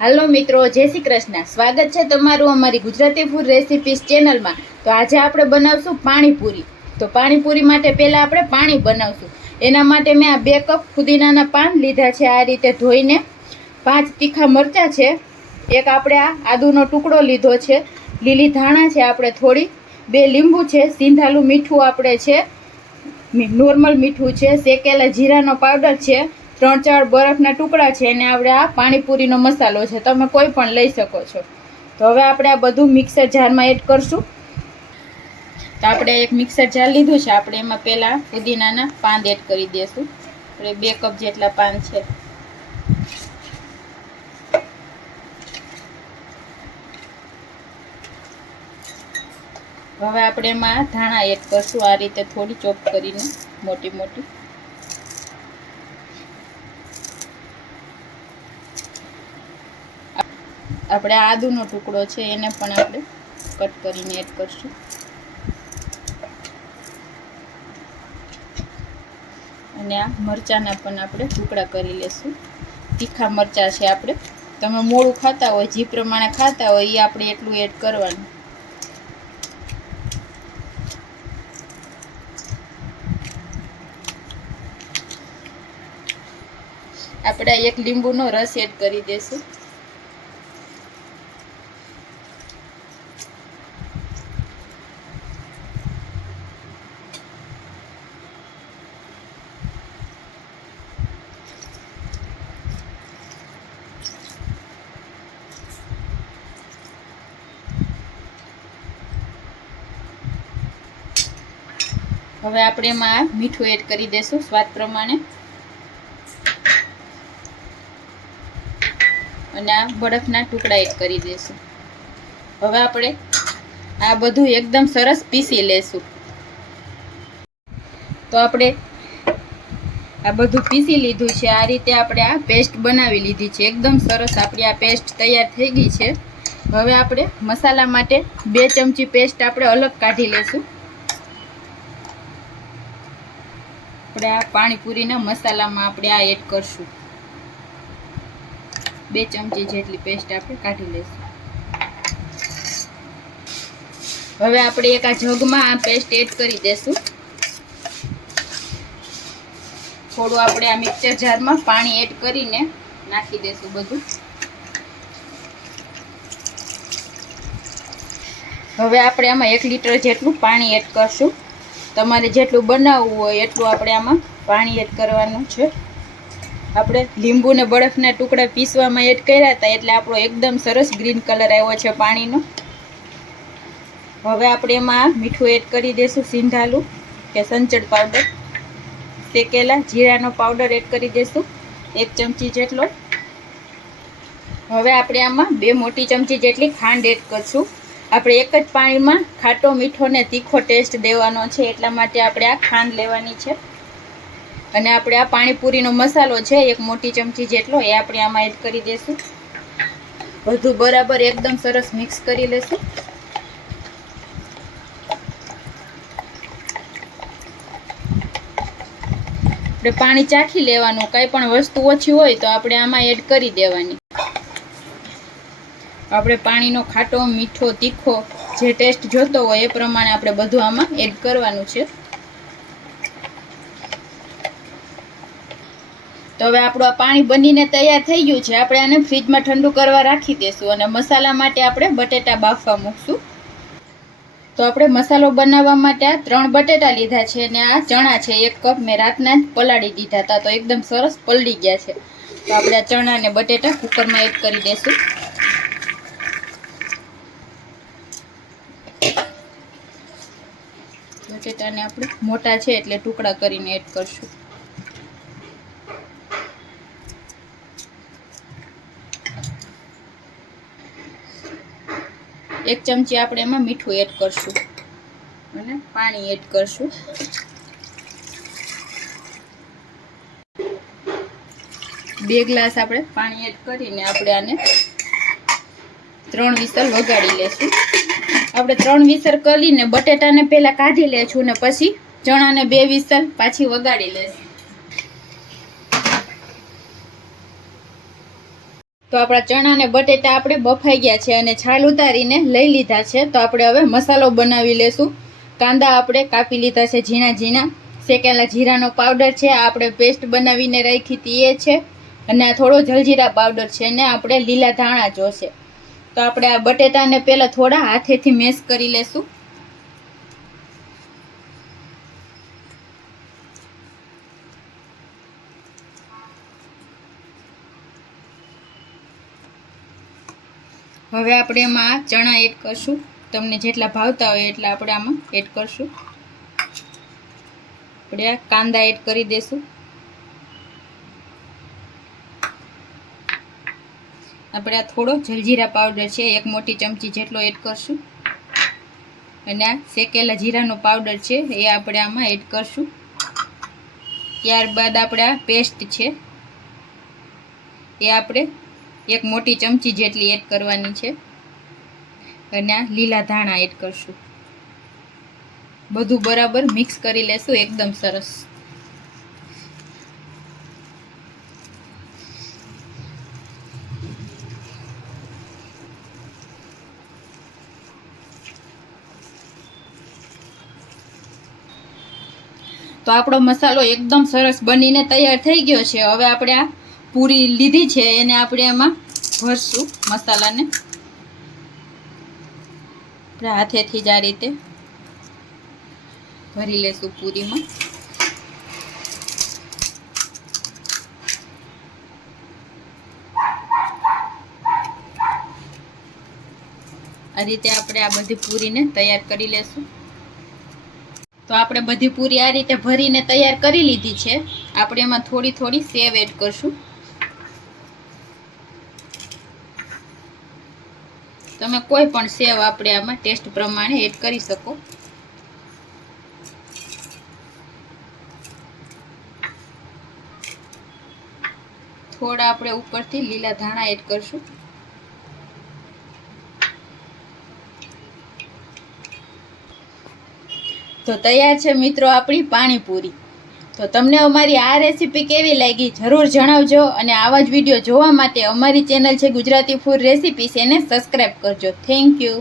હાલો મિત્રો, જય શ્રી કૃષ્ણ. સ્વાગત છે તમારું અમારી ગુજરાતી ફૂડ રેસિપીસ ચેનલમાં. તો આજે આપણે બનાવશું પાણીપુરી. તો પાણીપુરી માટે પહેલાં આપણે પાણી બનાવશું. એના માટે મેં આ 2 કપ ફુદીનાના પાન લીધા છે, આ રીતે ધોઈને. 5 તીખા મરચાં છે, એક આપણે આ આદુનો ટુકડો લીધો છે, લીલી ધાણા છે આપણે થોડી, 2 લીંબુ છે, સિંધાલું મીઠું આપણે છે, નોર્મલ મીઠું છે, શેકેલા જીરાનો પાવડર છે, 3-4 બરફના ટુકડા છે, અને આપણે આ પાણીપુરીનો મસાલો છે. તમે કોઈ પણ લઈ શકો છો. તો હવે આપણે આ બધું મિક્સર જારમાં એડ કરશું. તો આપણે એક મિક્સર જાર લીધું છે, આપણે એમાં પહેલાં પુદીનાના પાન એડ કરી દઈશું. આપણે 2 કપ જેટલા પાન છે. હવે આપણે એમાં ધાણા એડ કરશું, આ રીતે થોડી ચોપ કરીને મોટી મોટી. આપણે આદુનો ટુકડો છે એને પણ આપણે કટ કરીને એડ કરશું. અને આ મરચાંના પણ આપણે ટુકડા કરી લેશું. તીખા મરચાં છે આપણે, તમે મોળું ખાતા હોય, જે પ્રમાણે ખાતા હોય એ આપણે એટલું એડ કરવાનું. આપણે 1 લીંબુનો રસ એડ કરી દઈશું. હવે આપણે એમાં મીઠું એડ કરી દઈશું સ્વાદ પ્રમાણે. અને આ બરફના ટુકડા એડ કરી દઈશું. હવે આપણે આ બધું એકદમ સરસ પીસી લેશું. તો આપણે આ બધું પીસી લીધું છે, આ રીતે આપણે આ પેસ્ટ બનાવી લીધી છે. એકદમ સરસ આપણી આ પેસ્ટ તૈયાર થઈ ગઈ છે. હવે આપણે મસાલા માટે 2 ચમચી પેસ્ટ આપણે અલગ કાઢી લેશું. આપણે આ પાણીપુરીના મસાલામાં આપણે આ એડ કરશું. 2 ચમચી જેટલી પેસ્ટ આપણે કાઢી લઈશું. હવે આપણે એક આ જગમાં આ પેસ્ટ એડ કરી દઈશું. થોડું આપણે આ મિક્સર જારમાં પાણી એડ કરીને નાખી દઈશું બધું. હવે આપણે આમાં 1 લીટર જેટલું પાણી એડ કરશું. તમારે જેટલું બનાવવું હોય એટલું આપણે આમાં પાણી એડ કરવાનું છે. આપણે લીંબુ ને બરફના ટુકડા પીસવામાં એડ કર્યા હતા, એટલે આપણો એકદમ સરસ ગ્રીન કલર આવ્યો છે પાણીનો. હવે આપણે એમાં મીઠું એડ કરી દઈશું, સિંધાલું કે સંચળ પાવડર, શેકેલા જીરાનો પાવડર એડ કરી દઈશું 1 ચમચી જેટલો. હવે આપણે આમાં 2 મોટી ચમચી જેટલી ખાંડ એડ કરશું. આપણે એક જ પાણીમાં ખાટો, મીઠો ને તીખો ટેસ્ટ દેવાનો છે, એટલા માટે આપણે આ ખાંડ લેવાની છે. અને આપણે આ પાણીપુરીનો મસાલો છે 1 મોટી ચમચી જેટલો, એ આપણે આમાં એડ કરી દઈશું. બધું બરાબર એકદમ સરસ મિક્સ કરી લેશું. આપણે પાણી ચાખી લેવાનું, કંઈ પણ વસ્તુ ઓછી હોય તો આપણે આમાં એડ કરી દેવાની. આપણે પાણીનો ખાટો, મીઠો, તીખો જે ટેસ્ટ જોતો હોય એ પ્રમાણે આપણે બધું આમાં એડ કરવાનું છે. તો હવે આપણું આ પાણી બનીને તૈયાર થઈ ગયું છે. આપણે આને ફ્રીજમાં ઠંડુ કરવા રાખી દઈશું. અને મસાલા માટે આપણે બટેટા બાફવા મૂકશું. તો આપણે મસાલો બનાવવા માટે આ 3 બટેટા લીધા છે, અને આ ચણા છે 1 કપ મેં રાતના જ પલાળી દીધા હતા, તો એકદમ સરસ પલળી ગયા છે. તો આપણે આ ચણા અને બટેટા કુકરમાં એડ કરી દઈશું. બટેટાને આપણે મોટા છે એટલે ટુકડા કરીને એડ કરશું. એક ચમચી આપણે એમાં મીઠું એડ કરશું અને પાણી એડ કરશું. 2 ગ્લાસ આપણે પાણી એડ કરીને આપણે આને 3 વિસલ વગાડી લેશું. આપણે 3 વિસલ કરીને બટેટાને પહેલા કાઢી લેશું ને પછી ચણાને 2 વિસલ પાછી વગાડી લેશું. તો આપણા ચણા ને બટેટા આપણે બફાઈ ગયા છે અને છાલ ઉતારીને લઈ લીધા છે. તો આપણે હવે મસાલો બનાવી લેશું. કાંદા આપણે કાપી લીધા છે ઝીણા ઝીણા. શેકેલા જીરાનો પાવડર છે, આ આપણે પેસ્ટ બનાવીને રાખી હતી એ છે. અને આ થોડો જલજીરા પાવડર છે ને આપણે લીલા ધાણા જોશે. તો આપણે આ બટેટાને પહેલાં થોડા હાથેથી મેશ કરી લેશું. હવે આપણે એમાં ચણા એડ કરશું. તમને જેટલા ભાવતા હોય એટલા આપણે આમાં એડ કરશું. આપણે આ કાંદા એડ કરી દેશું. આપણે આ થોડો જલજીરા પાવડર છે 1 મોટી ચમચી જેટલો એડ કરશું. અને આ શેકેલા જીરાનો પાવડર છે એ આપણે આમાં એડ કરશું. ત્યારબાદ આપણે આ પેસ્ટ છે એ આપણે 1 મોટી ચમચી જેટલી એડ કરવાની છે. અને આ લીલા ધાણા એડ કરશું. બધું બરાબર મિક્સ કરી લેશું એકદમ સરસ. તો આપણો મસાલો એકદમ સરસ બનીને તૈયાર થઈ ગયો છે. હવે આપણે આ પૂરી લીધી છે એને આપણે એમાં ભરશું. મસાલાને આપણે હાથેથી જ આ રીતે ભરી લેશું પૂરીમાં. આ રીતે આપણે આ બધી પૂરીને તૈયાર કરી લેશું. તો આપણે બધી પૂરી આ રીતે ભરીને તૈયાર કરી લીધી છે. આપણે એમાં થોડી થોડી સેવ એડ કરશું. તમે કોઈ પણ સેવ આપણે આમાં ટેસ્ટ પ્રમાણે એડ કરી શકો. થોડા આપણે ઉપરથી લીલા ધાણા એડ કરશું. તો તૈયાર છે મિત્રો આપણી પાણીપુરી. તો તમને અમારી આ રેસીપી કેવી લાગી જરૂર જણાવજો. અને આવા જ વિડીયો જોવા માટે અમારી ચેનલ છે ગુજરાતી ફૂડ રેસીપીસ, એને સબસ્ક્રાઈબ કરજો. Thank you.